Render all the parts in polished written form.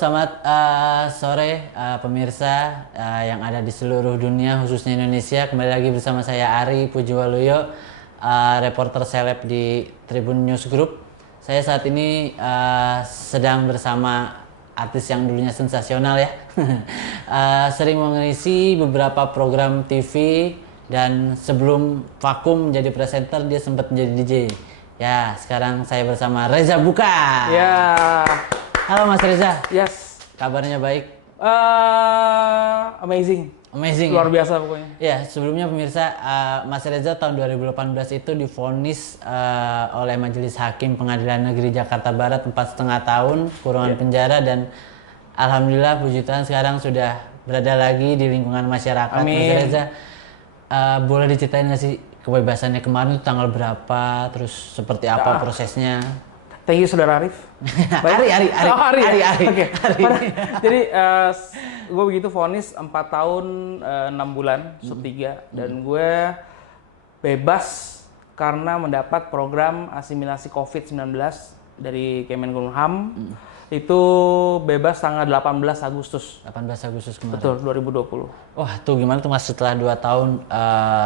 selamat sore pemirsa yang ada di seluruh dunia, khususnya Indonesia. Kembali lagi bersama saya Ari Pujiwaluyo, reporter seleb di Tribun News Group. Saya saat ini sedang bersama artis yang dulunya sensasional ya. Sering mengisi beberapa program TV dan sebelum vakum menjadi presenter dia sempat menjadi DJ. Ya, sekarang saya bersama Reza Buka. Ya. Halo Mas Reza. Yes. Kabarnya baik? Amazing. Amazing. Luar biasa pokoknya. Ya, sebelumnya pemirsa, Mas Reza tahun 2018 itu divonis oleh Majelis Hakim Pengadilan Negeri Jakarta Barat 4,5 tahun kurungan penjara, dan alhamdulillah puji Tuhan sekarang sudah berada lagi di lingkungan masyarakat. Amin. Mas Reza, boleh diceritain nggak sih kebebasannya kemarin itu tanggal berapa, terus seperti apa prosesnya? Thank you Saudara Arif. Ari. Oke. Jadi gue begitu vonis 4 tahun 6 bulan sub 3 dan gue bebas karena mendapat program asimilasi COVID-19 dari Kemenkumham. Itu bebas tanggal 18 Agustus. 18 Agustus kemarin. Betul, 2020. Wah, tuh gimana tuh Mas setelah 2 tahun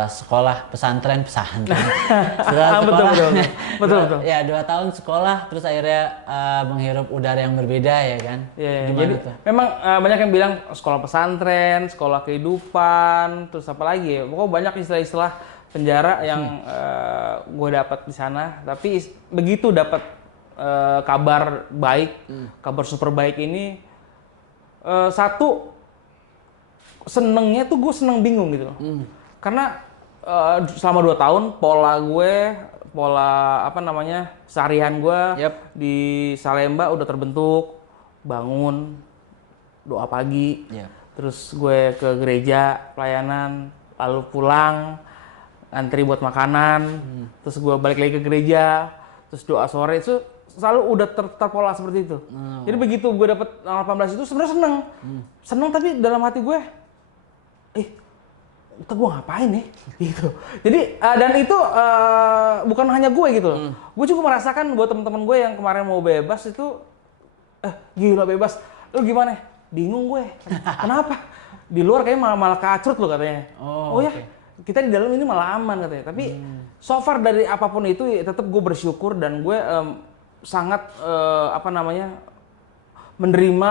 sekolah pesantren. Setelah sekolah, betul. Ya, 2 tahun sekolah terus akhirnya menghirup udara yang berbeda ya kan? Ya, gimana jadi tuh? memang banyak yang bilang sekolah pesantren, sekolah kehidupan, terus apa lagi ya? Pokoknya banyak istilah-istilah penjara yang gue dapat di sana. Tapi begitu dapat kabar baik, kabar super baik ini, satu senengnya tuh gue seneng bingung gitu, karena selama 2 tahun pola seharian gue di Salemba udah terbentuk, bangun, doa pagi, terus gue ke gereja pelayanan, lalu pulang ngantri buat makanan, terus gue balik lagi ke gereja, terus doa sore, itu selalu udah terpola seperti itu. Jadi begitu gue dapet tanggal 18 itu sebenarnya seneng, tapi dalam hati gue, gue ngapain nih? Gitu. Jadi dan itu bukan hanya gue gitu. Gue juga merasakan buat teman-teman gue yang kemarin mau bebas itu, gila bebas. Lu gimana? Bingung gue. Kenapa? Di luar kayaknya malah kacrut lo katanya. Oh ya, kita di dalam ini malah aman katanya. Tapi so far dari apapun itu tetap gue bersyukur dan gue sangat menerima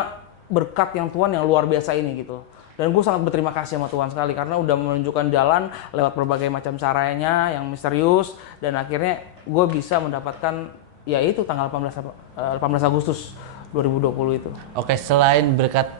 berkat yang Tuhan yang luar biasa ini gitu. Dan gue sangat berterima kasih sama Tuhan sekali karena udah menunjukkan jalan lewat berbagai macam caranya yang misterius, dan akhirnya gue bisa mendapatkan yaitu tanggal 18 Agustus 2020 itu. Oke, selain berkat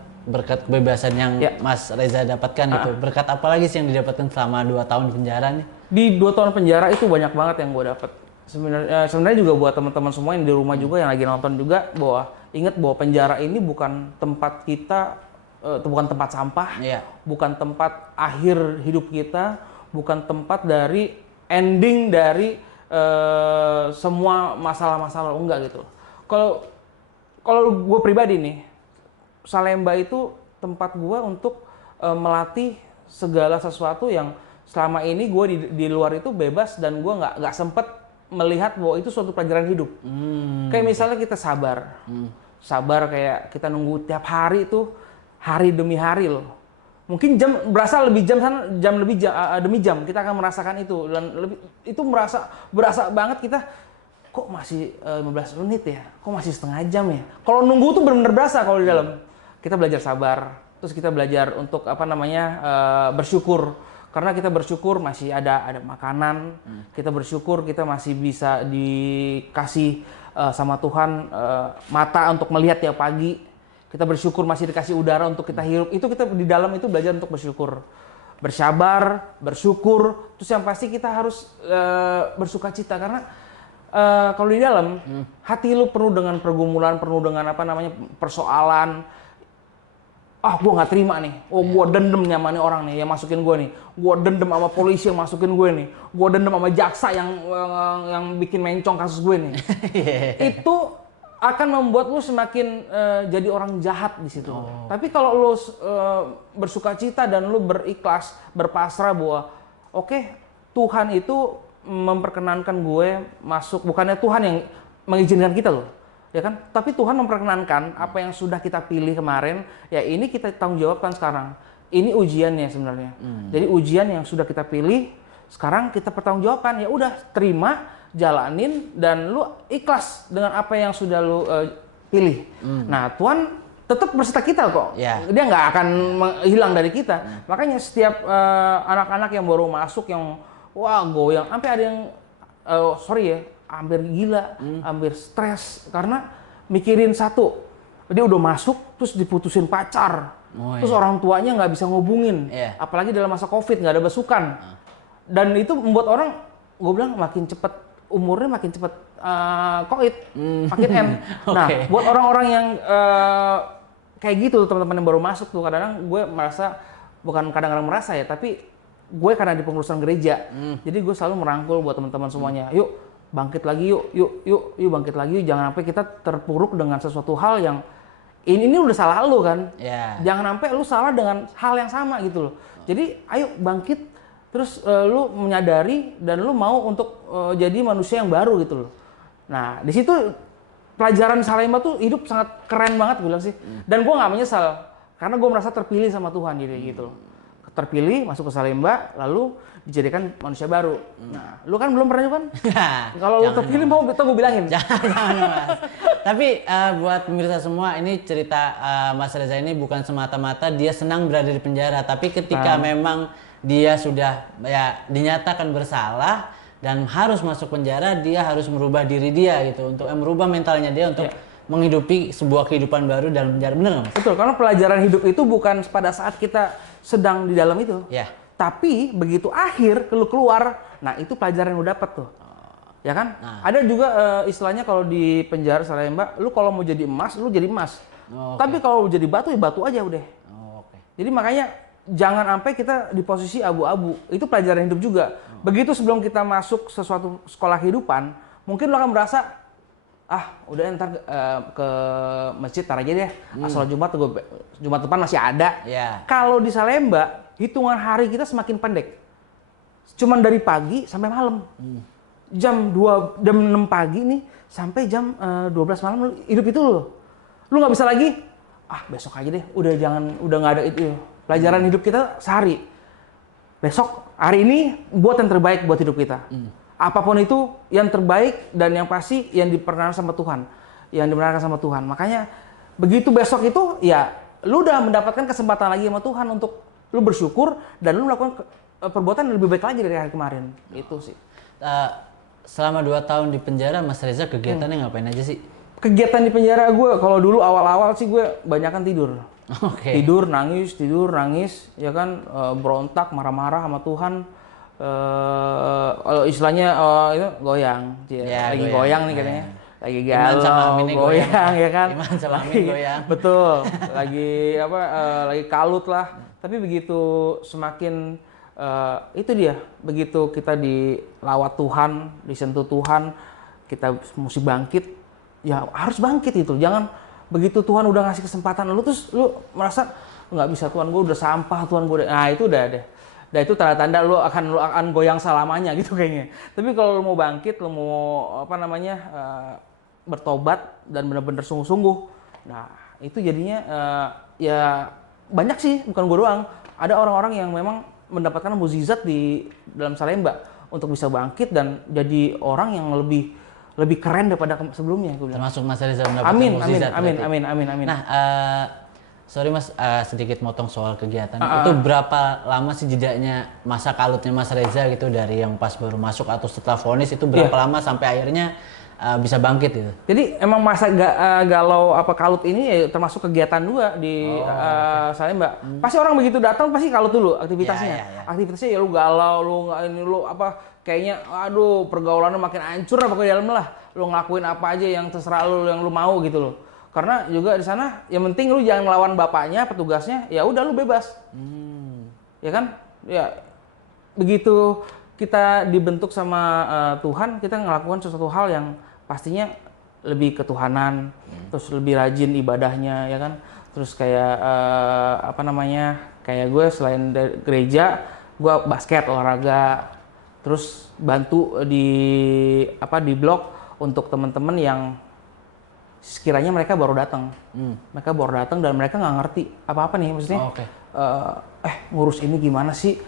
kebebasan yang Mas Reza dapatkan itu, berkat apa lagi sih yang didapatkan selama 2 tahun di penjara nih? Di 2 tahun penjara itu banyak banget yang gue dapat. Sebenarnya juga buat teman-teman semua yang di rumah juga yang lagi nonton juga, bahwa ingat bahwa penjara ini bukan tempat kita, bukan tempat sampah, bukan tempat akhir hidup kita, bukan tempat dari ending dari semua masalah-masalah, enggak gitu. Kalau gue pribadi nih, Salemba itu tempat gue untuk melatih segala sesuatu yang selama ini gue di luar itu bebas, dan gue nggak sempet melihat bahwa itu suatu pelajaran hidup. Kayak misalnya kita sabar. Sabar kayak kita nunggu tiap hari tuh, hari demi hari loh. Mungkin berasa lebih demi jam kita akan merasakan itu, dan itu berasa banget kita, kok masih 15 menit ya? Kok masih setengah jam ya? Kalau nunggu tuh benar-benar berasa kalau di dalam. Kita belajar sabar, terus kita belajar untuk bersyukur. Karena kita bersyukur masih ada makanan, kita bersyukur kita masih bisa dikasih sama Tuhan mata untuk melihat tiap pagi. Kita bersyukur masih dikasih udara untuk kita hirup. Itu kita di dalam itu belajar untuk bersyukur. Bersabar, bersyukur, terus yang pasti kita harus bersukacita, karena kalau di dalam hati lu penuh dengan pergumulan, penuh dengan persoalan. Gue nggak terima nih, gue dendam nyamannya orang nih yang masukin gue nih, gue dendam sama polisi yang masukin gue nih, gue dendam sama jaksa yang bikin mencong kasus gue nih. Itu akan membuat lu semakin jadi orang jahat di situ. Tapi kalau lu bersukacita dan lu berikhlas, berpasrah bahwa Tuhan itu memperkenankan gue masuk, bukannya Tuhan yang mengizinkan kita loh. ya kan? Tapi Tuhan memperkenankan apa yang sudah kita pilih kemarin, ya ini kita tanggung jawabkan sekarang. Ini ujiannya sebenarnya. Jadi ujian yang sudah kita pilih, sekarang kita pertanggungjawabkan. Ya udah, terima, jalanin, dan lu ikhlas dengan apa yang sudah lu pilih. Nah, Tuhan tetap berserta kita kok. Dia nggak akan hilang dari kita. Makanya setiap anak-anak yang baru masuk yang wah goyang, sampai ada yang hampir gila, hampir stres karena mikirin satu, dia udah masuk terus diputusin pacar, terus orang tuanya nggak bisa ngubungin, apalagi dalam masa COVID nggak ada besukan, dan itu membuat orang, gue bilang makin cepet umurnya makin cepet koit, makin end. Nah, buat orang-orang yang kayak gitu teman-teman yang baru masuk tuh, kadang-kadang gue merasa, bukan kadang-kadang merasa ya, tapi gue karena di pengurusan gereja, jadi gue selalu merangkul buat teman-teman semuanya. Yuk bangkit lagi, yuk bangkit lagi. Jangan sampai kita terpuruk dengan sesuatu hal yang ini udah salah lu kan. Jangan sampai lu salah dengan hal yang sama gitu loh. Jadi ayo bangkit, terus lu menyadari dan lu mau untuk jadi manusia yang baru gitu loh. Nah di situ pelajaran Salemba tuh hidup sangat keren banget gue bilang sih. Dan gue nggak menyesal karena gue merasa terpilih sama Tuhan gitu loh. Terpilih masuk ke Salemba, lalu dijadikan manusia baru. Nah, lu kan belum pernah kan? Kalau lu terpilih mau gue bilangin. Jangan Mas. Tapi buat pemirsa semua, ini cerita Mas Reza ini bukan semata-mata dia senang berada di penjara, tapi ketika memang dia sudah ya dinyatakan bersalah dan harus masuk penjara, dia harus merubah diri dia gitu, untuk merubah mentalnya dia untuk menghidupi sebuah kehidupan baru dalam penjara. Bener nggak Mas? Betul, karena pelajaran hidup itu bukan pada saat kita sedang di dalam itu. Tapi begitu akhir keluar, nah itu pelajaran yang lu dapet tuh. Ya kan? Ada juga istilahnya kalau di penjara Salemba, lu kalau mau jadi emas, lu jadi emas. Tapi kalau jadi batu, ya batu aja udah. Jadi makanya jangan sampai kita di posisi abu-abu. Itu pelajaran hidup juga. Begitu sebelum kita masuk sesuatu sekolah kehidupan, mungkin lu akan merasa, udah ntar ke masjid tar aja deh. Asal Jumat depan masih ada. Kalau di Salemba, hitungan hari kita semakin pendek. Cuman dari pagi sampai malam. Jam 6 pagi nih sampai jam 12 malam hidup itu loh. Lu nggak bisa lagi, besok aja deh. Udah nggak ada itu. Pelajaran hidup kita sehari. Besok, hari ini buat yang terbaik buat hidup kita. Apapun itu yang terbaik dan yang pasti yang diperkenalkan sama Tuhan. Yang dibenarkan sama Tuhan. Makanya begitu besok itu ya lu udah mendapatkan kesempatan lagi sama Tuhan untuk lu bersyukur dan lu melakukan perbuatan yang lebih baik lagi dari hari kemarin. Itu sih. Selama 2 tahun di penjara, Mas Reza kegiatannya ngapain aja sih? Kegiatan di penjara gue, kalau dulu awal-awal sih gue banyakan tidur. Tidur, nangis, ya kan, berontak, marah-marah sama Tuhan. Kalau istilahnya itu goyang, lagi goyang nih katanya. Lagi galau, goyang ya kan. Iman sama Amin goyang. Betul, lagi lagi kalut lah. Tapi begitu semakin itu dia, begitu kita dilawat Tuhan, disentuh Tuhan, kita mesti bangkit, ya harus bangkit itu. Jangan begitu Tuhan udah ngasih kesempatan lu terus lu merasa nggak bisa, Tuhan gue udah sampah, Tuhan gue udah, nah itu udah deh. Nah itu tanda-tanda lu akan goyang selamanya gitu kayaknya. Tapi kalau lu mau bangkit, lu mau bertobat dan benar-benar sungguh-sungguh, nah itu jadinya ya banyak sih, bukan gue doang. Ada orang-orang yang memang mendapatkan mukjizat di dalam Salemba untuk bisa bangkit dan jadi orang yang lebih keren daripada sebelumnya. Termasuk Mas Reza mendapatkan mukjizat. Amin. Nah, sorry Mas, sedikit motong soal kegiatan. Itu berapa lama sih jedanya masa kalutnya Mas Reza gitu, dari yang pas baru masuk atau setelah vonis itu berapa lama sampai akhirnya bisa bangkit gitu? Jadi emang masa galau kalut ini ya termasuk kegiatan juga di Salemba. Pasti orang begitu datang pasti kalut dulu aktivitasnya. Aktivitasnya ya lu galau, lu kayaknya aduh pergaulannya makin hancur apa ke dalam lah. Lu ngelakuin apa aja yang terserah lu, yang lu mau gitu loh. Karena juga di sana yang penting lu jangan lawan bapaknya, petugasnya, ya udah lu bebas. Ya kan? Ya begitu kita dibentuk sama Tuhan, kita ngelakukan sesuatu hal yang pastinya lebih ketuhanan, terus lebih rajin ibadahnya, ya kan? Terus kayak kayak gue selain dari gereja, gue basket, olahraga, terus bantu di blog untuk teman-teman yang sekiranya mereka baru datang. Mereka baru datang dan mereka nggak ngerti apa-apa nih, maksudnya. Ngurus ini gimana sih?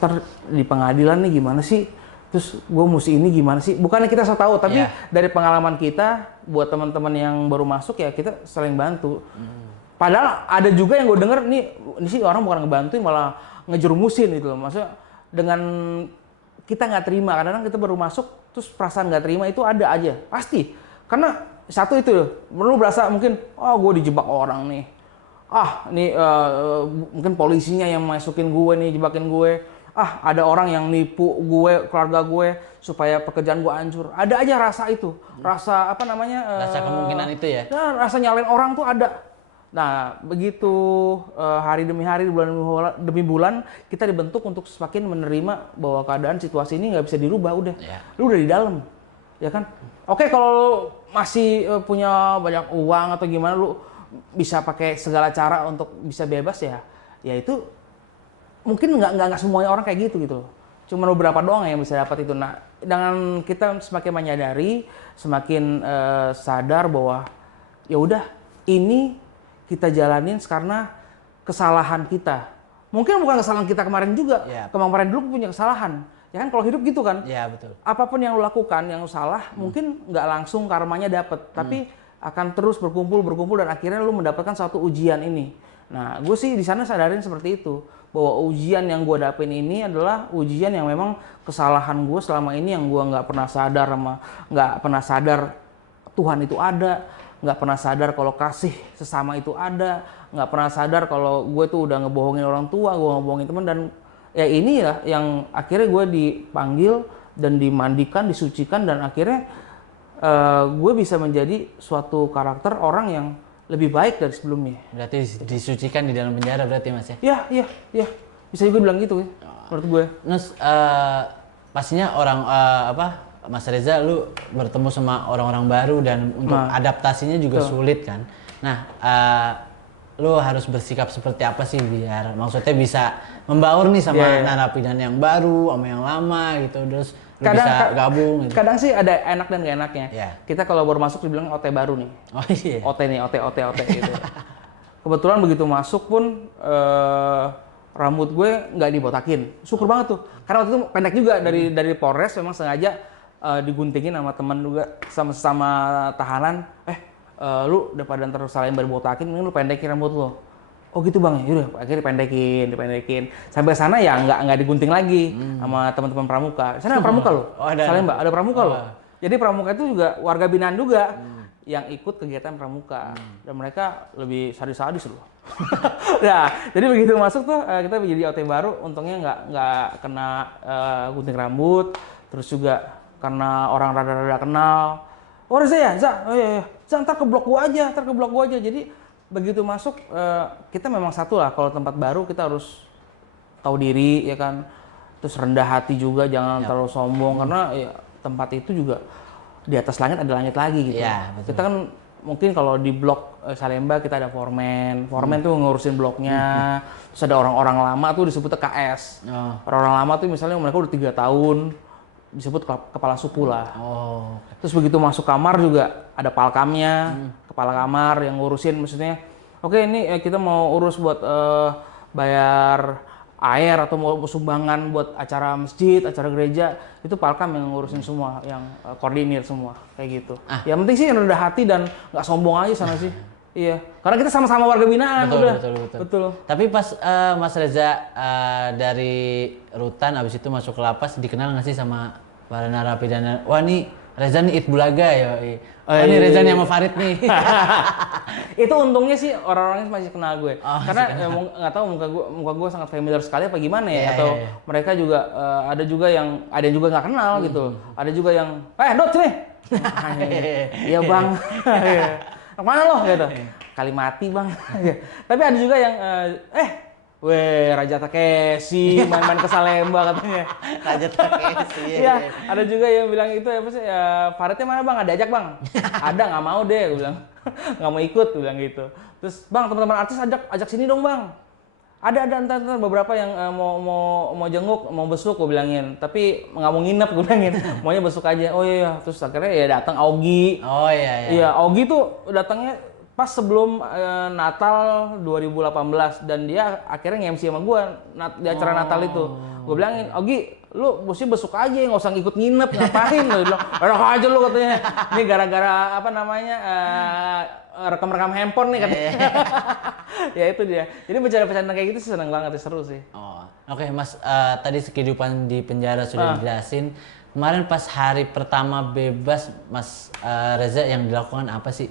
Ntar di pengadilan nih gimana sih? Terus gue mesti ini gimana sih? Bukannya kita so tahu, tapi dari pengalaman kita, buat teman-teman yang baru masuk ya kita saling bantu. Padahal ada juga yang gue denger ini sih orang bukan ngebantuin malah ngejerumusin gitu loh. Maksudnya dengan kita nggak terima, kadang-kadang kita baru masuk terus perasaan nggak terima itu ada aja, pasti. Karena satu itu perlu berasa mungkin, oh gue dijebak orang nih. Ini mungkin polisinya yang masukin gue nih, jebakin gue. Ada orang yang nipu gue, keluarga gue, supaya pekerjaan gue hancur. Ada aja rasa itu, rasa apa namanya? Rasa kemungkinan itu ya? Nah, rasa nyalain orang tuh ada. Nah, begitu hari demi hari, bulan demi bulan, kita dibentuk untuk semakin menerima bahwa keadaan situasi ini nggak bisa dirubah, udah. Lu udah di dalam, ya kan? Oke, kalau lu masih punya banyak uang atau gimana, lu bisa pakai segala cara untuk bisa bebas ya itu mungkin nggak semuanya orang kayak gitu. Cuma beberapa doang yang bisa dapat itu. Nah, dengan kita semakin menyadari, semakin sadar bahwa ya udah ini kita jalanin karena kesalahan kita. Mungkin bukan kesalahan kita kemarin juga. Kemarin dulu punya kesalahan. Ya kan kalau hidup gitu kan. Iya, betul. Apapun yang lu lakukan yang lu salah, mungkin nggak langsung karmanya dapet, tapi akan terus berkumpul dan akhirnya lu mendapatkan suatu ujian ini. Nah, gue sih di sana sadarin seperti itu, bahwa ujian yang gue dapin ini adalah ujian yang memang kesalahan gue selama ini yang gue nggak pernah sadar Tuhan itu ada, nggak pernah sadar kalau kasih sesama itu ada, nggak pernah sadar kalau gue tuh udah ngebohongin orang tua, gue ngebohongin teman, dan ya ini ya yang akhirnya gue dipanggil dan dimandikan, disucikan, dan akhirnya gue bisa menjadi suatu karakter orang yang lebih baik dari sebelumnya. Berarti disucikan di dalam penjara berarti Mas ya? Iya. Bisa juga bilang gitu ya, menurut gue. Terus pastinya orang Mas Reza, lu bertemu sama orang-orang baru dan untuk adaptasinya juga sulit kan? Nah, lu harus bersikap seperti apa sih biar maksudnya bisa membaur nih sama narapidana yang baru, sama yang lama gitu, terus lu bisa gabung gitu. Kadang sih ada enak dan gak enaknya. Kita kalau baru masuk dibilang OT baru nih. OT nih, OT gitu. Kebetulan begitu masuk pun rambut gue nggak dibotakin. Syukur banget tuh. Karena waktu itu pendek juga dari Polres, memang sengaja diguntingin sama teman juga, sama tahanan. Lu daripada ntar salahin baru botakin, mending lu pendekin rambut lu. Oh gitu bang, yaudah akhirnya dipendekin. Sampai sana ya nggak digunting lagi sama teman-teman pramuka. Sana ada pramuka lo, Salim mbak, ada pramuka lo. Jadi pramuka itu juga warga binaan juga yang ikut kegiatan pramuka, dan mereka lebih sadis-sadis loh. Nah, jadi begitu masuk tuh kita menjadi OT baru, untungnya nggak kena gunting rambut, terus juga karena orang rada-rada kenal. Oh Reza ya, iya. Ntar ke blok gua aja, Jadi begitu masuk kita memang satu lah, kalau tempat baru kita harus tahu diri ya kan, terus rendah hati juga, jangan terlalu sombong, karena ya, tempat itu juga di atas langit ada langit lagi gitu. Kita kan mungkin kalau di blok Salemba kita ada foreman tuh ngurusin bloknya, terus ada orang-orang lama tuh disebutnya KS. Orang-orang lama tuh misalnya mereka udah 3 tahun, disebut kepala suku lah. Terus begitu masuk kamar juga ada palkamnya, kepala kamar yang ngurusin, maksudnya oke ini kita mau urus buat bayar air atau mau sumbangan buat acara masjid, acara gereja, itu palkam yang ngurusin semua, yang koordinir semua kayak gitu. Yang penting sih rendah hati dan nggak sombong aja sana sih. Iya, karena kita sama-sama warga binaan. Betul. Tapi pas Mas Reza dari rutan abis itu masuk ke lapas, dikenal nggak sih sama para narapidana? Wah nih Reza nih It Bulaga ya. Ini Reza nih sama Farid nih. Itu untungnya sih orang-orangnya masih kenal gue. Karena nggak tahu muka gue sangat familiar sekali apa gimana ya, atau mereka juga ada yang juga nggak kenal gitu. Ada juga yang Dot sini. Iya bang. Kemana lo gitu? Kali mati bang. Tapi ada juga yang Raja Takeshi main-main ke Salemba katanya. Raja Takeshi. Iya, ada juga yang bilang itu apa sih? Faridnya mana bang? Ada ajak bang? Ada, nggak mau deh, gue bilang. Nggak mau ikut, gue bilang gitu. Terus bang, teman-teman artis ajak sini dong bang. Ada entar beberapa yang mau jenguk, mau besuk gue bilangin, tapi nggak mau nginep gue bilangin, maunya besuk aja. Oh iya, terus akhirnya ya datang Augie. Oh iya. Iya, Augie tuh datangnya pas sebelum Natal 2018 dan dia akhirnya nge-MC sama gue di acara Natal itu. Gue bilangin, Augie, lu mesti besuk aja, nggak usah ikut nginep, ngapain? Lu bilang, enak aja lu katanya. Ini gara-gara apa namanya rekam-rekam handphone nih katanya. Ya itu dia. Jadi bercanda-bercanda kayak gitu sih seneng banget, seru sih. Oh, oke Mas, tadi kehidupan di penjara sudah dijelasin. Kemarin pas hari pertama bebas, Mas Reza yang dilakukan apa sih?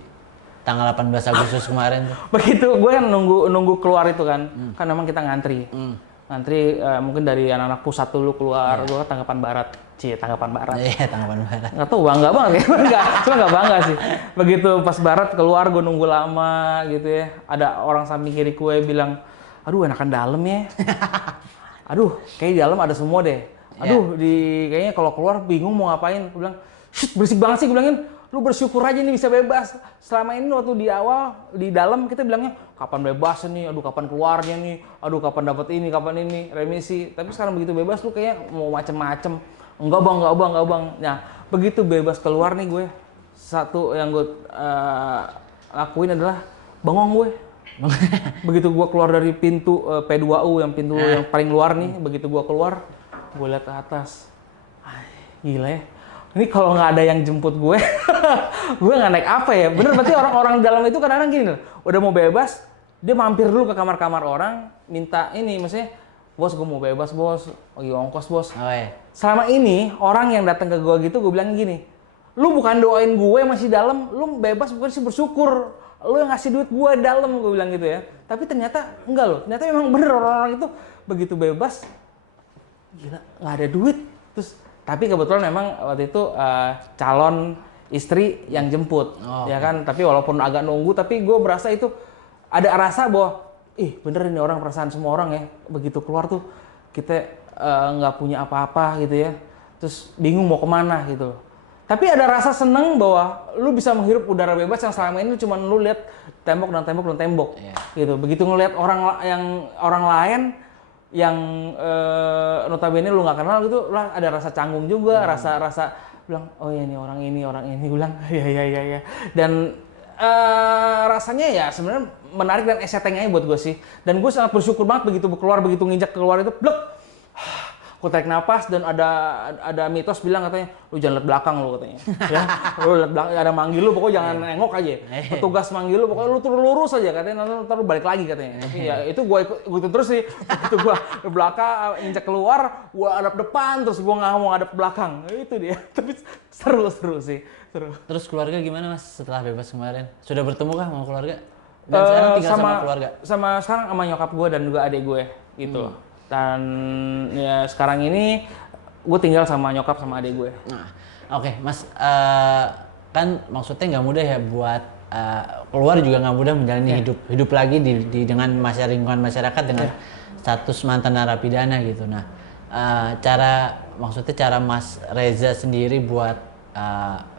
Tanggal 18 Agustus kemarin tuh. Begitu, gue kan nunggu keluar itu kan. Kan memang kita ngantri. Ngantri mungkin dari anak-anak pusat dulu keluar, gue tanggapan barat. Tanggapan barat. Iya, tanggapan barat. Nggak tahu bangga banget ya. Cuma nggak bangga sih. Begitu pas barat keluar gue nunggu lama gitu ya. Ada orang samping kiri gue bilang, aduh enakan dalam ya. Aduh kayak di dalam ada semua deh. Aduh kayaknya kalau keluar bingung mau ngapain. Gue bilang, shit berisik banget sih. Gue bilangin, lu bersyukur aja nih bisa bebas. Selama ini waktu di awal, di dalam kita bilangnya, kapan bebas nih, aduh kapan keluarnya nih, aduh kapan dapat ini, kapan ini, remisi. Tapi sekarang begitu bebas lu kayak mau macem-macem. Enggak bang. Nah, begitu bebas keluar nih gue, satu yang gue lakuin adalah bengong gue. Begitu gue keluar dari pintu P2U yang pintu yang paling luar nih, begitu gue keluar, gue lihat ke atas. Gila ya. Ini kalau nggak ada yang jemput gue, gue nggak naik apa ya? Bener, berarti orang-orang di dalam itu kadang-kadang gini loh, udah mau bebas, dia mampir dulu ke kamar-kamar orang, minta ini, maksudnya, bos gue mau bebas bos, lagi ongkos bos. Oh iya. Selama ini orang yang datang ke gue gitu, gue bilang gini, lu bukan doain gue masih dalam, lu bebas bukan sih bersyukur, lu yang ngasih duit gue dalam, gue bilang gitu ya. Tapi ternyata enggak loh, ternyata memang bener orang-orang itu begitu bebas, gila nggak ada duit, terus. Tapi kebetulan memang waktu itu calon istri yang jemput, ya kan. Tapi walaupun agak nunggu, tapi gue berasa itu ada rasa bahwa, bener ini orang perasaan semua orang ya. Begitu keluar tuh kita nggak punya apa-apa gitu ya. Terus bingung mau kemana gitu. Tapi ada rasa seneng bahwa lu bisa menghirup udara bebas yang selama ini cuma lu lihat tembok dan tembok dan tembok, gitu. Begitu ngelihat orang lain yang notabene lu nggak kenal gitu lah, ada rasa canggung juga, rasa bilang oh ya ini orang ini bilang ya dan rasanya ya sebenarnya menarik dan exciting aja buat gue sih, dan gue sangat bersyukur banget begitu keluar, begitu nginjak keluar itu blek, gue tarik napas. Dan ada mitos bilang katanya lu jangan lihat belakang lu katanya ya, lu lihat belakang ada manggil lu pokoknya jangan nengok aja, petugas manggil lu pokoknya lu turun lurus aja katanya, nanti lu balik lagi katanya. Tapi ya itu gue ikutin terus sih. Itu gue ke belakang injak keluar, gue hadap depan, terus gue nggak mau hadap belakang. Itu dia. Tapi seru sih, seru. Terus keluarga gimana Mas setelah bebas kemarin? Sudah bertemu kah sama keluarga? Dan sekarang tinggal sama keluarga? Sekarang sama nyokap gue dan juga adik gue gitu. Dan ya sekarang ini gue tinggal sama nyokap sama adik gue. Nah, oke, Mas, kan maksudnya nggak mudah ya buat keluar, juga nggak mudah menjalani hidup lagi dengan lingkungan masyarakat dengan status mantan narapidana gitu. Nah, maksudnya cara Mas Reza sendiri buat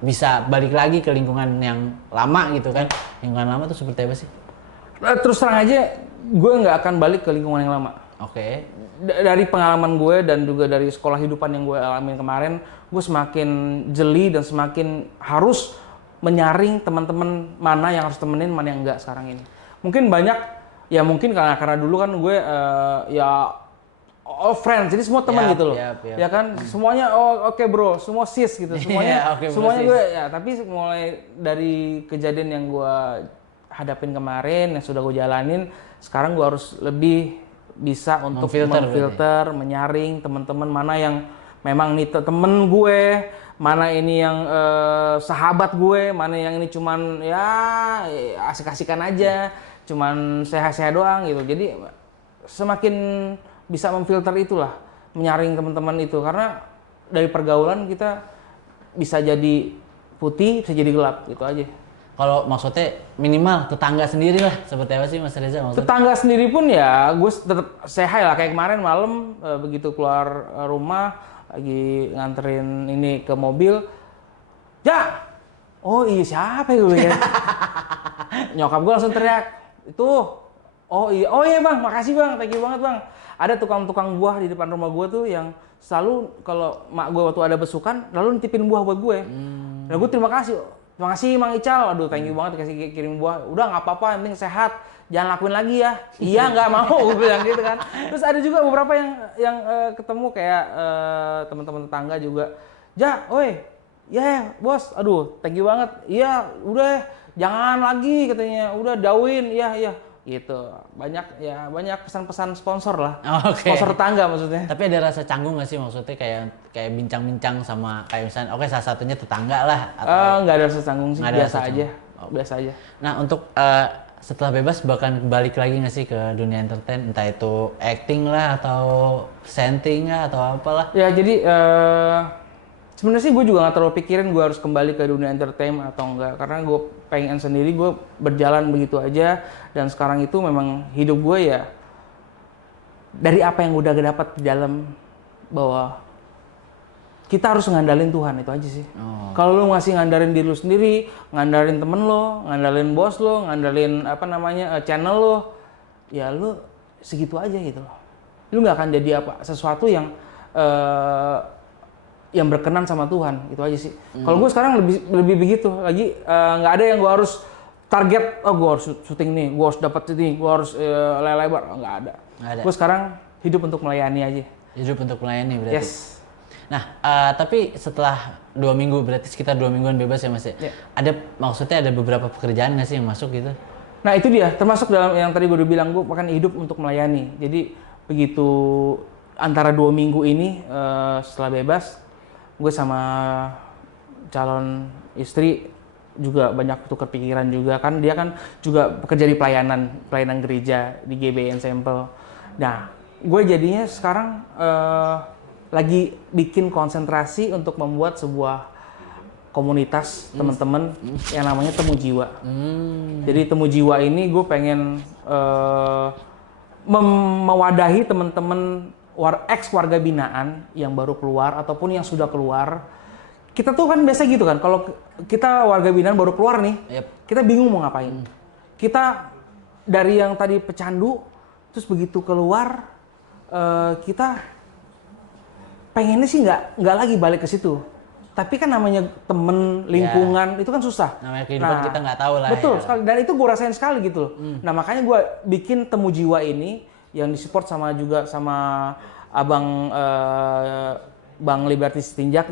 bisa balik lagi ke lingkungan yang lama gitu kan? Lingkungan lama tuh seperti apa sih? Terus terang aja, gue nggak akan balik ke lingkungan yang lama. Oke. Dari pengalaman gue dan juga dari sekolah hidupan yang gue alamin kemarin, gue semakin jeli dan semakin harus menyaring teman-teman mana yang harus temenin, mana yang enggak sekarang ini. Mungkin banyak, ya mungkin karena dulu kan gue all friends, jadi semua teman gitu loh. Ya kan, semuanya oke bro, semua sis gitu, semuanya semuanya gue ya. Tapi mulai dari kejadian yang gue hadapin kemarin, yang sudah gue jalanin, sekarang gue harus lebih bisa untuk memfilter, menyaring teman-teman mana yang memang nih temen gue, mana ini yang sahabat gue, mana yang ini cuman ya asik-asikan aja, cuman sehat-sehat doang gitu. Jadi semakin bisa memfilter itulah, menyaring teman-teman itu, karena dari pergaulan kita bisa jadi putih, bisa jadi gelap gitu aja. Kalau maksudnya minimal tetangga sendiri lah, seperti apa sih Mas Reza maksudnya? Tetangga sendiri pun ya gue tetap say hi lah, kayak kemarin malam begitu keluar rumah lagi nganterin ini ke mobil, ya, oh iya siapa gue ya? Nyokap gue langsung teriak, itu Oh iya bang, makasih bang, thank you banget bang. Ada tukang-tukang buah di depan rumah gue tuh yang selalu kalau mak gue waktu ada besukan, lalu nitipin buah buat gue. Nah gue terima kasih Mang Ical, aduh thank you banget dikasih kirim buah. Udah nggak apa-apa, yang penting sehat, jangan lakuin lagi ya. Iya nggak mau, gue bilang gitu kan. Terus ada juga beberapa yang ketemu kayak teman-teman tetangga juga, ja, oi, ya bos, aduh thank you banget. Iya udah jangan lagi katanya, udah dauin, iya gitu. Banyak pesan-pesan sponsor lah. Oke. Sponsor tetangga maksudnya. Tapi ada rasa canggung nggak sih maksudnya kayak bincang-bincang sama kayak misalnya oke salah satunya tetangga lah atau Nggak ada rasa canggung sih, nggak ada biasa rasa aja. canggung? Biasa aja. Nah untuk setelah bebas bahkan balik lagi nggak sih ke dunia entertain, entah itu acting lah atau presenting lah atau apalah? Ya jadi sebenarnya sih gue juga nggak terlalu pikirin gue harus kembali ke dunia entertainment atau enggak, karena gue pengen sendiri gue berjalan begitu aja, dan sekarang itu memang hidup gue ya dari apa yang udah dapat di dalam, bahwa kita harus ngandalin Tuhan, itu aja sih. Kalau lu masih ngandalin diri lu sendiri, ngandalin temen lo, ngandalin bos lo, ngandalin channel lo, ya lu segitu aja gitu loh. Lu nggak akan jadi sesuatu yang berkenan sama Tuhan, itu aja sih. Kalau gue sekarang lebih begitu lagi, nggak ada yang gue harus target, gue harus syuting nih, gue harus dapat ini, gue harus lebar, nggak ada. Gue sekarang hidup untuk melayani aja. Hidup untuk melayani berarti. Yes. Nah, tapi setelah 2 minggu, berarti sekitar 2 mingguan bebas ya Mas ya? Yeah. Maksudnya ada beberapa pekerjaan nggak sih yang masuk gitu? Nah itu dia, termasuk dalam yang tadi gue udah bilang, gue akan hidup untuk melayani. Jadi begitu antara 2 minggu ini setelah bebas, gue sama calon istri juga banyak tukar pikiran juga, kan dia kan juga bekerja di pelayanan gereja di GBN Sampel. Nah, gue jadinya sekarang lagi bikin konsentrasi untuk membuat sebuah komunitas teman-teman yang namanya Temu Jiwa. Jadi Temu Jiwa ini gue pengen mewadahi teman-teman ex warga binaan yang baru keluar ataupun yang sudah keluar. Kita tuh kan biasa gitu kan, kalau kita warga binaan baru keluar nih, kita bingung mau ngapain. Kita dari yang tadi pecandu, terus begitu keluar, kita pengennya sih nggak lagi balik ke situ. Tapi kan namanya temen, lingkungan, itu kan susah. Namanya kehidupan kita nggak tahu lah. Betul Ya. sekali, dan itu gue rasain sekali gitu loh. Nah makanya gue bikin Temu Jiwa ini, yang disupport sama abang Bang Liberty Sitinjak,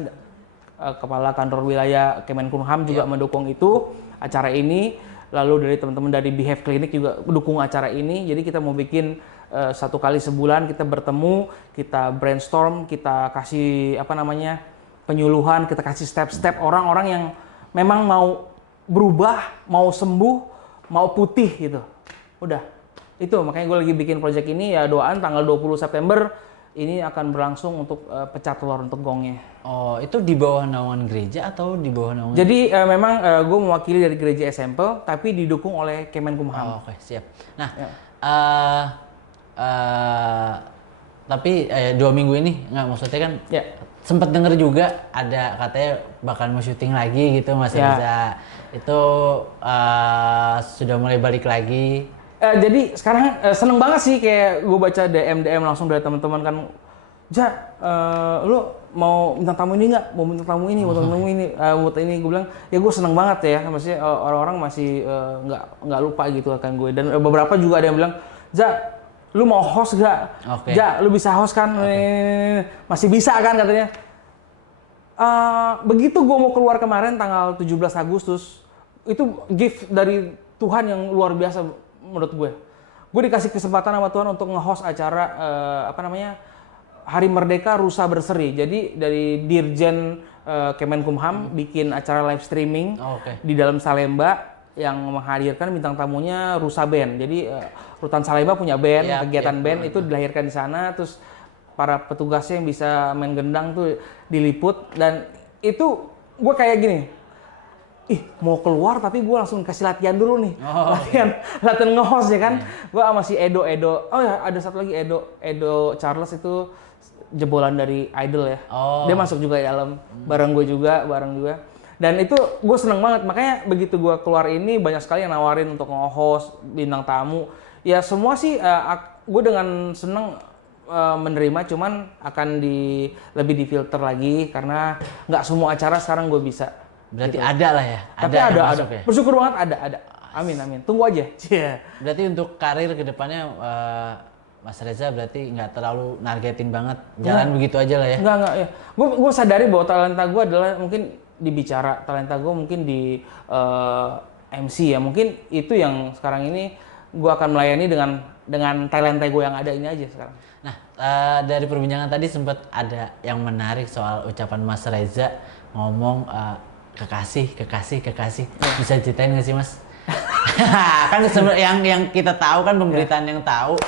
kepala kantor wilayah Kemenkumham juga mendukung itu acara ini. Lalu dari teman-teman dari Behave Clinic juga dukung acara ini. Jadi kita mau bikin 1 kali sebulan kita bertemu, kita brainstorm, kita kasih penyuluhan, kita kasih step-step orang-orang yang memang mau berubah, mau sembuh, mau putih gitu. Udah. Itu makanya gue lagi bikin project ini, ya doaan tanggal 20 September ini akan berlangsung untuk pecah telur untuk gongnya. Oh, itu di bawah naungan gereja atau di bawah naungan? Jadi memang gue mewakili dari gereja Sampel, tapi didukung oleh Kemenkumham. Oke, siap. Nah, tapi 2 minggu ini nggak, maksudnya kan sempat denger juga ada katanya bakal mau syuting lagi gitu Mas Reza. Itu sudah mulai balik lagi. Jadi sekarang seneng banget sih, kayak gue baca DM langsung dari teman-teman kan, lu mau minta tamu ini nggak? Mau minta tamu ini, mau tamu ini, buat ini. Gue bilang ya gue seneng banget ya, maksudnya orang-orang masih nggak lupa gitu akan gue. Dan beberapa juga ada yang bilang, lu mau host gak? Okay. Lu bisa host kan? Okay. Masih bisa kan katanya. Begitu gue mau keluar kemarin tanggal 17 Agustus, itu gift dari Tuhan yang luar biasa menurut gue. Gue dikasih kesempatan sama Tuhan untuk nge-host acara Hari Merdeka Rusa Berseri. Jadi dari Dirjen Kemenkumham bikin acara live streaming di dalam Salemba yang menghadirkan bintang tamunya Rusa Band. Jadi Rutan Salemba punya band, kegiatan band itu dilahirkan di sana, terus para petugasnya yang bisa main gendang tuh diliput, dan itu gue kayak gini, mau keluar tapi gue langsung kasih latihan dulu nih, latihan nge-host ya kan. Gue sama si Edo, oh ya ada satu lagi Edo Charles, itu jebolan dari Idol ya. Dia masuk juga di dalam bareng juga. Dan itu gue seneng banget, makanya begitu gue keluar ini banyak sekali yang nawarin untuk nge-host bintang tamu. Ya semua sih gue dengan seneng menerima, cuman akan lebih difilter lagi karena nggak semua acara sekarang gue bisa. Berarti Gitu. ada lah ya. Tapi yang ada. masuk ya. Bersyukur banget ada. Amin amin. Tunggu aja. Iya. Berarti untuk karir kedepannya Mas Reza berarti nggak terlalu nargetin banget, jalan begitu aja lah ya. Enggak ya. Gue sadari bahwa talenta gue adalah mungkin di bicara, talenta gue mungkin di MC ya. Mungkin itu yang sekarang ini gue akan melayani dengan talenta gue yang ada ini aja sekarang. Nah, dari perbincangan tadi sempat ada yang menarik soal ucapan Mas Reza ngomong kekasih. Bisa ceritain nggak sih Mas? Kan yang kita tahu kan pemberitaan yang tahu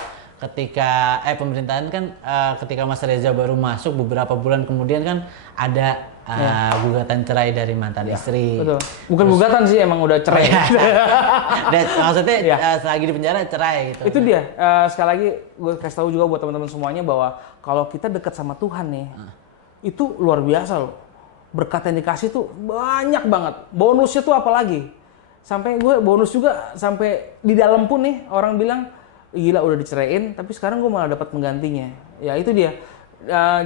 ketika pemerintahan kan ketika Mas Reza baru masuk beberapa bulan kemudian kan ada gugatan cerai dari mantan istri. Betul. Bukan gugatan sih, emang udah cerai. Dan maksudnya selagi di penjara cerai gitu. Itu dia. Sekali lagi gue kasih tahu juga buat teman-teman semuanya bahwa kalau kita dekat sama Tuhan nih, itu luar biasa loh. Berkat yang dikasih tuh banyak banget. Bonusnya tuh apalagi. Sampai gue bonus juga sampai di dalam pun nih orang bilang gila udah diceraiin, tapi sekarang gue malah dapat penggantinya. Ya itu dia.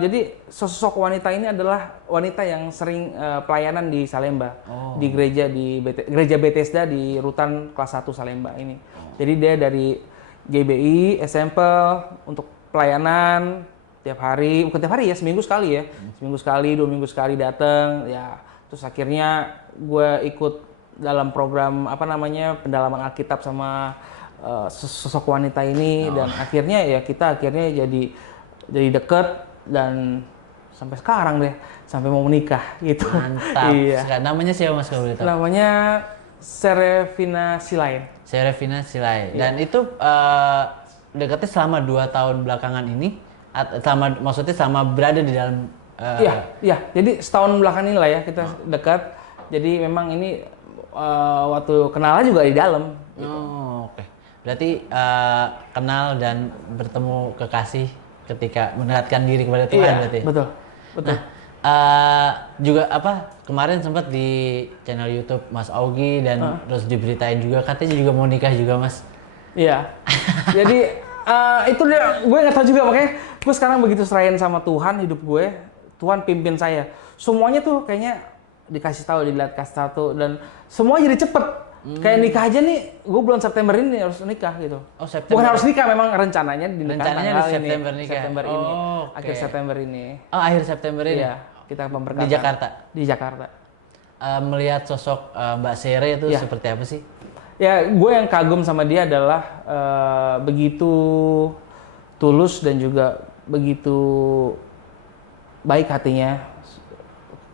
Jadi sosok wanita ini adalah wanita yang sering pelayanan di Salemba, di gereja Bethesda di Rutan kelas 1 Salemba ini. Jadi dia dari GBI, Example untuk pelayanan tiap hari, bukan tiap hari ya, seminggu sekali ya, seminggu sekali, 2 minggu sekali datang. Ya, terus akhirnya gue ikut dalam program pendalaman Alkitab sama sosok wanita ini dan akhirnya ya kita jadi deket dan sampai sekarang deh, sampai mau menikah gitu. Mantap. Iya. Namanya siapa Mas kalau boleh tahu? Namanya Serevina Silain. Serevina Silain. Dan itu dekatnya selama 2 tahun belakangan ini, maksudnya selama berada di dalam. Iya. Jadi setahun belakangan ini lah ya kita dekat. Jadi memang ini waktu kenalnya juga di dalam. Gitu. Oke. Berarti kenal dan bertemu kekasih ketika mendekatkan diri kepada Tuhan berarti. Betul. Nah, juga kemarin sempat di channel YouTube Mas Augie dan terus diberitain juga katanya juga mau nikah juga Mas. Iya. Jadi itu dia, gue nggak tahu juga, makanya gue sekarang begitu serahin sama Tuhan hidup gue. Tuhan pimpin saya. Semuanya tuh kayaknya dikasih tahu, dilihat kasih tahu dan semua jadi cepet. Kayak nikah aja nih, gue bulan September ini harus nikah gitu. Oh, September. Bukan harus nikah, memang rencananya di September nikah. September ini. Okay. Akhir September ini. Oh, akhir September ini. Iya, kita pemberkatan. Di Jakarta. Di Jakarta. Melihat sosok Mbak Sere itu seperti apa sih? Ya, gue yang kagum sama dia adalah begitu tulus dan juga begitu baik hatinya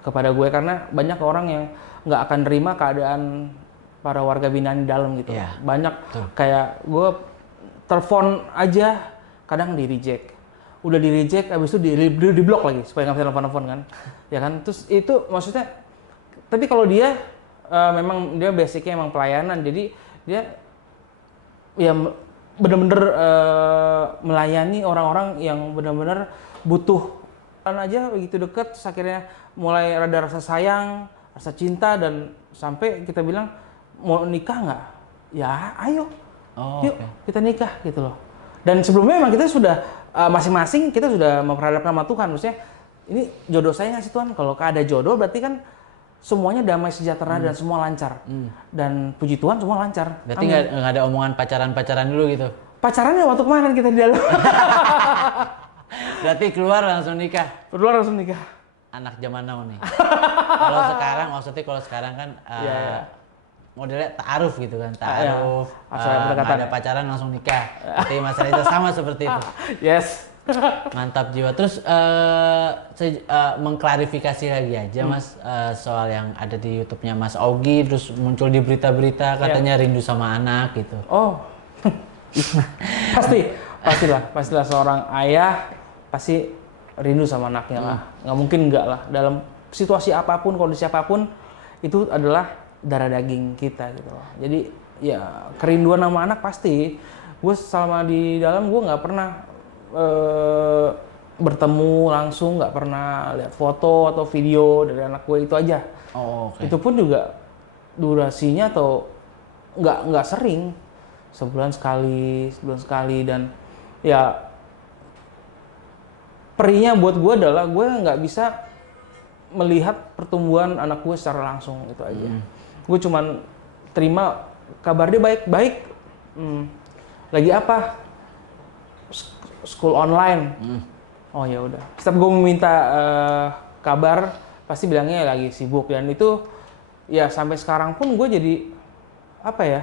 kepada gue, karena banyak orang yang nggak akan terima keadaan para warga binaan di dalam gitu. Yeah. Banyak kayak gue telepon aja kadang di reject. Udah di reject, habis itu di blok lagi supaya nggak bisa telepon kan. Ya kan, terus itu maksudnya. Tapi kalau dia memang dia basicnya emang pelayanan, jadi dia ya benar-benar melayani orang-orang yang benar-benar butuh. Dan aja begitu deket, terus akhirnya mulai rada rasa sayang, rasa cinta, dan sampai kita bilang mau nikah nggak? Ya ayo, yuk kita nikah gitu loh. Dan sebelumnya memang kita sudah masing-masing kita sudah memperhadapkan sama Tuhan, maksudnya ini jodoh saya nggak sih Tuhan? Kalau ada jodoh berarti kan semuanya damai sejahtera dan semua lancar. Dan puji Tuhan semua lancar. Berarti nggak ada omongan pacaran dulu gitu? Pacarannya waktu kemarin kita di dalam. Berarti keluar langsung nikah? Keluar langsung nikah. Anak zaman now nih. Kalau sekarang, maksudnya kalau sekarang kan modelnya ta'aruf gitu kan, ta'aruf, nggak ada pacaran langsung nikah. Berarti Mas Reza sama seperti itu. Yes. Mantap jiwa. Terus mengklarifikasi lagi aja Mas soal yang ada di YouTube-nya Mas Augie, terus muncul di berita-berita katanya rindu sama anak gitu. Oh, pastilah seorang ayah pasti rindu sama anaknya lah. Nggak mungkin enggak lah. Dalam situasi apapun, kondisi apapun, itu adalah darah daging kita gitu loh. Jadi ya kerinduan sama anak pasti. Gue selama di dalam gue nggak pernah bertemu langsung, nggak pernah lihat foto atau video dari anak gue, itu aja. Oh, okay. Itu pun juga durasinya atau nggak sering. sebulan sekali dan ya perihnya buat gue adalah gue nggak bisa melihat pertumbuhan anak gue secara langsung itu aja. Gue cuman terima kabar dia baik-baik. Lagi apa? School online. Oh ya udah. Setiap gue meminta kabar pasti bilangnya lagi sibuk dan itu ya sampai sekarang pun gue jadi apa ya?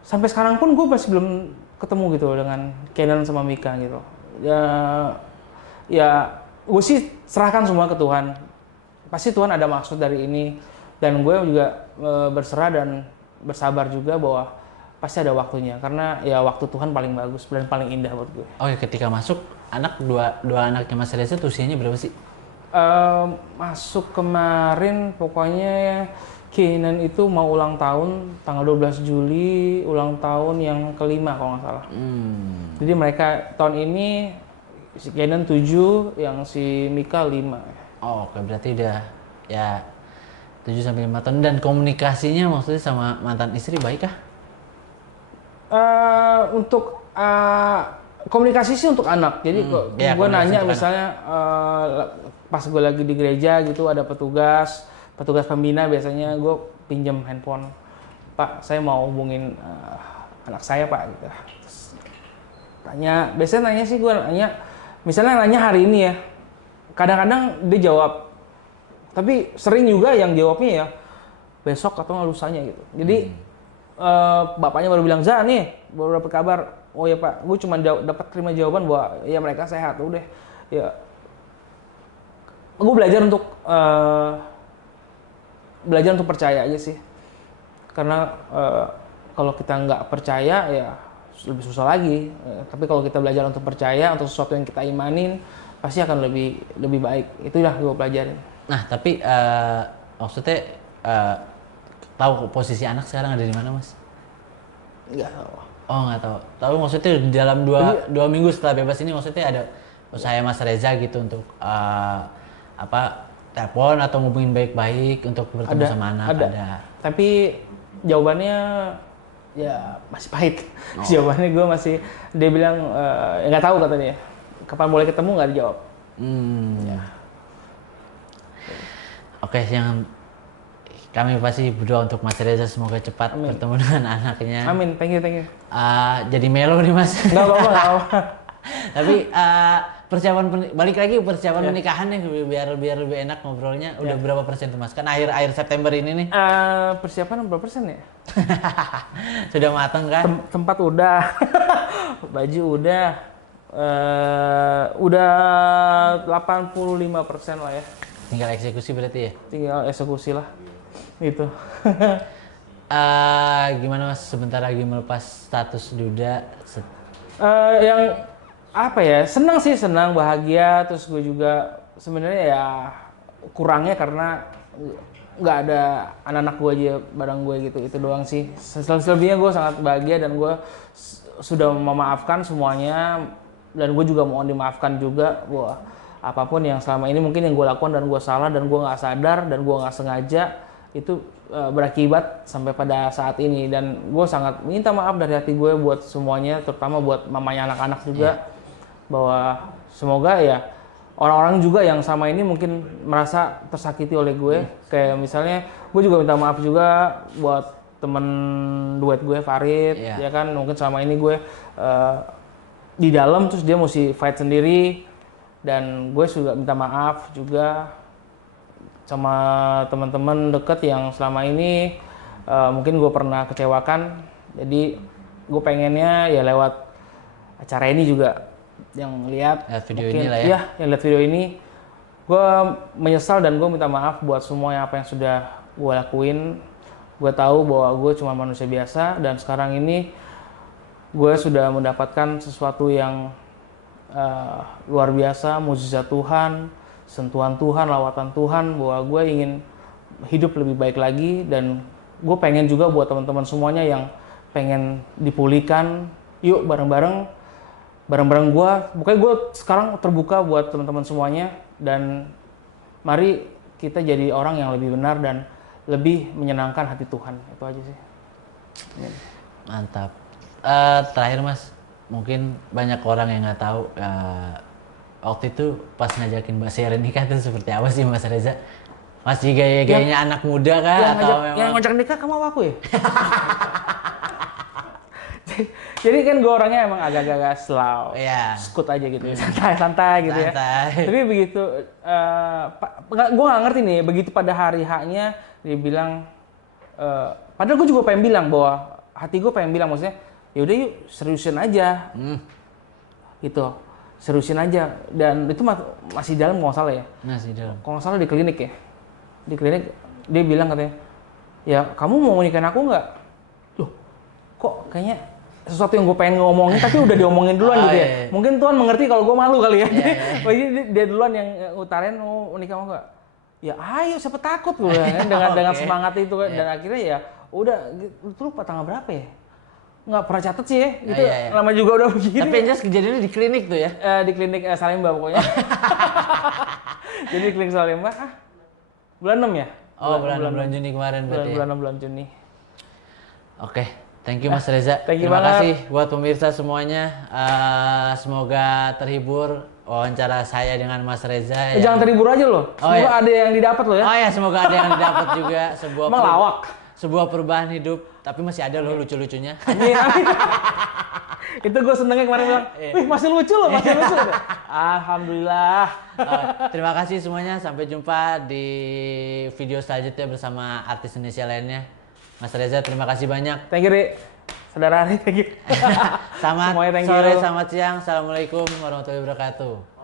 Sampai sekarang pun gue masih belum ketemu gitu dengan Kenan sama Mika gitu. Ya gue sih serahkan semua ke Tuhan. Pasti Tuhan ada maksud dari ini dan gue juga berserah dan bersabar juga bahwa pasti ada waktunya karena ya waktu Tuhan paling bagus dan paling indah buat gue. Oke, ketika masuk dua anaknya Mas Reza tuh usianya berapa sih? Masuk kemarin pokoknya Kenan itu mau ulang tahun tanggal 12 Juli, ulang tahun yang kelima kalau nggak salah. Jadi mereka tahun ini si Kenan 7, yang si Mika 5. Oh, oke, berarti udah ya 7-5 tahun. Dan komunikasinya maksudnya sama mantan istri baik kah? Untuk komunikasi sih untuk anak. Jadi ya, gue nanya untuk misalnya pas gue lagi di gereja gitu ada petugas pembina biasanya gue pinjam handphone. Pak, saya mau hubungin anak saya Pak gitu. Terus biasanya nanya sih gue nanya, misalnya nanya hari ini ya. Kadang-kadang dia jawab. Tapi sering juga yang jawabnya ya besok atau lusanya gitu. Jadi bapaknya baru bilang, "Za nih, baru dapat kabar." "Oh ya Pak, gue cuma dapat terima jawaban bahwa ya mereka sehat." Udah. Ya. Gue belajar untuk percaya aja sih. Karena kalau kita nggak percaya ya lebih susah lagi. Tapi kalau kita belajar untuk percaya untuk sesuatu yang kita imanin, pasti akan lebih baik. Itulah gue pelajarin. Nah, tapi maksudnya tahu posisi anak sekarang ada di mana, Mas? Nggak tahu. Oh, nggak tahu. Tahu maksudnya dalam dua minggu setelah bebas ini maksudnya ada usaha Mas Reza gitu untuk telepon atau ngubungin baik-baik untuk bertemu sama anak? Ada. Tapi jawabannya ya masih pahit. Jawabannya gue masih, dia bilang nggak tahu katanya. Kapan boleh ketemu nggak dijawab. Ya. Oke, yang kami pasti berdoa untuk Mas Reza semoga cepat bertemu dengan anaknya. Amin, thank you. Jadi melo nih Mas. Nggak apa-apa. Tapi balik lagi persiapan pernikahannya biar lebih enak ngobrolnya. Udah berapa persen tuh Mas? Kan akhir September ini nih. Persiapan berapa persen ya? Sudah matang kan? Tempat udah, baju udah 85% lah ya. Tinggal eksekusi berarti ya? Tinggal eksekusi lah, gitu. Gimana Mas sebentar lagi melepas status duda? Yang apa ya, senang bahagia, terus gue juga sebenarnya ya kurangnya karena nggak ada anak-anak gue aja bareng gue gitu, itu doang sih. Selebihnya gue sangat bahagia dan gue sudah memaafkan semuanya dan gue juga mohon dimaafkan juga bahwa apapun yang selama ini mungkin yang gue lakukan dan gue salah dan gue nggak sadar dan gue nggak sengaja itu berakibat sampai pada saat ini, dan gue sangat minta maaf dari hati gue buat semuanya, terutama buat mamanya anak-anak juga, bahwa semoga ya orang-orang juga yang sama ini mungkin merasa tersakiti oleh gue, kayak misalnya gue juga minta maaf juga buat temen duet gue Farid, ya kan mungkin selama ini gue di dalam terus dia mesti fight sendiri, dan gue juga minta maaf juga sama teman-teman deket yang selama ini mungkin gue pernah kecewakan. Jadi gue pengennya ya lewat acara ini juga yang lihat video ini lah ya. Yang lihat video ini gue menyesal dan gue minta maaf buat semua apa yang sudah gue lakuin. Gue tahu bahwa gue cuma manusia biasa dan sekarang ini gue sudah mendapatkan sesuatu yang luar biasa, mukjizat Tuhan, sentuhan Tuhan, lawatan Tuhan, bahwa gue ingin hidup lebih baik lagi, dan gue pengen juga buat teman-teman semuanya yang pengen dipulihkan, yuk bareng-bareng gue. Pokoknya gue sekarang terbuka buat teman-teman semuanya, dan mari kita jadi orang yang lebih benar dan lebih menyenangkan hati Tuhan. Itu aja sih. Mantap. terakhir Mas, mungkin banyak orang yang nggak tahu waktu itu pas ngajakin Mbak Sherin nikah itu seperti apa sih Mas Reza? Masih gaya-gayanya anak muda kah atau memang yang ngajak nikah kamu apa aku ya? Jadi kan gue orangnya emang agak-agak slow, Iya. skut aja gitu, santai-santai gitu ya. Santai. Tapi begitu, gue nggak ngerti nih, begitu pada hari H-nya dia bilang, padahal gue juga pengen bilang bahwa hati gue pengen bilang maksudnya, yaudah yuk seriusin aja, gitu, seriusin aja. Dan itu masih dalam kalau nggak salah ya. masih dalam? Kalau nggak salah di klinik ya, di klinik dia bilang katanya, ya kamu mau nikahin aku nggak? Loh, kok kayaknya sesuatu yang gue pengen ngomongin tapi udah diomongin duluan gitu ya. Iya. Mungkin Tuhan mengerti kalau gue malu kali ya. Iya. Jadi dia duluan yang utarain mau nikah mau nggak? Ya ayo siapa takut gue kan dengan Oke. semangat itu kan. Dan akhirnya ya udah itu lupa tanggal berapa ya? Nggak pernah catet sih ya. Gitu Iya. lama juga udah begini. Tapi yang jelas kejadiannya di klinik tuh ya? Di klinik Salimba pokoknya. Jadi di klinik Salimba bulan 6 ya? Oh, bulan Juni kemarin berarti. Bulan 6 bulan Juni. Oke, thank you Mas Reza. Thank you Terima banget. kasih buat pemirsa semuanya. Semoga terhibur wawancara saya dengan Mas Reza. Jangan terhibur aja loh. Oh, Semoga iya. ada yang didapat loh ya. Oh ya, semoga ada yang didapat juga Emang lawak. sebuah perubahan hidup. Tapi masih ada loh lucu-lucunya. Amin, amin. Itu gue senengnya kemarin bilang, wih masih lucu loh, masih lucu. Alhamdulillah. Terima kasih semuanya. Sampai jumpa di video selanjutnya bersama artis Indonesia lainnya. Mas Reza, terima kasih banyak. Thank you, Ri. Saudara Ri, thank you. Selamat Semuanya thank sore, you. selamat siang. Assalamualaikum warahmatullahi wabarakatuh.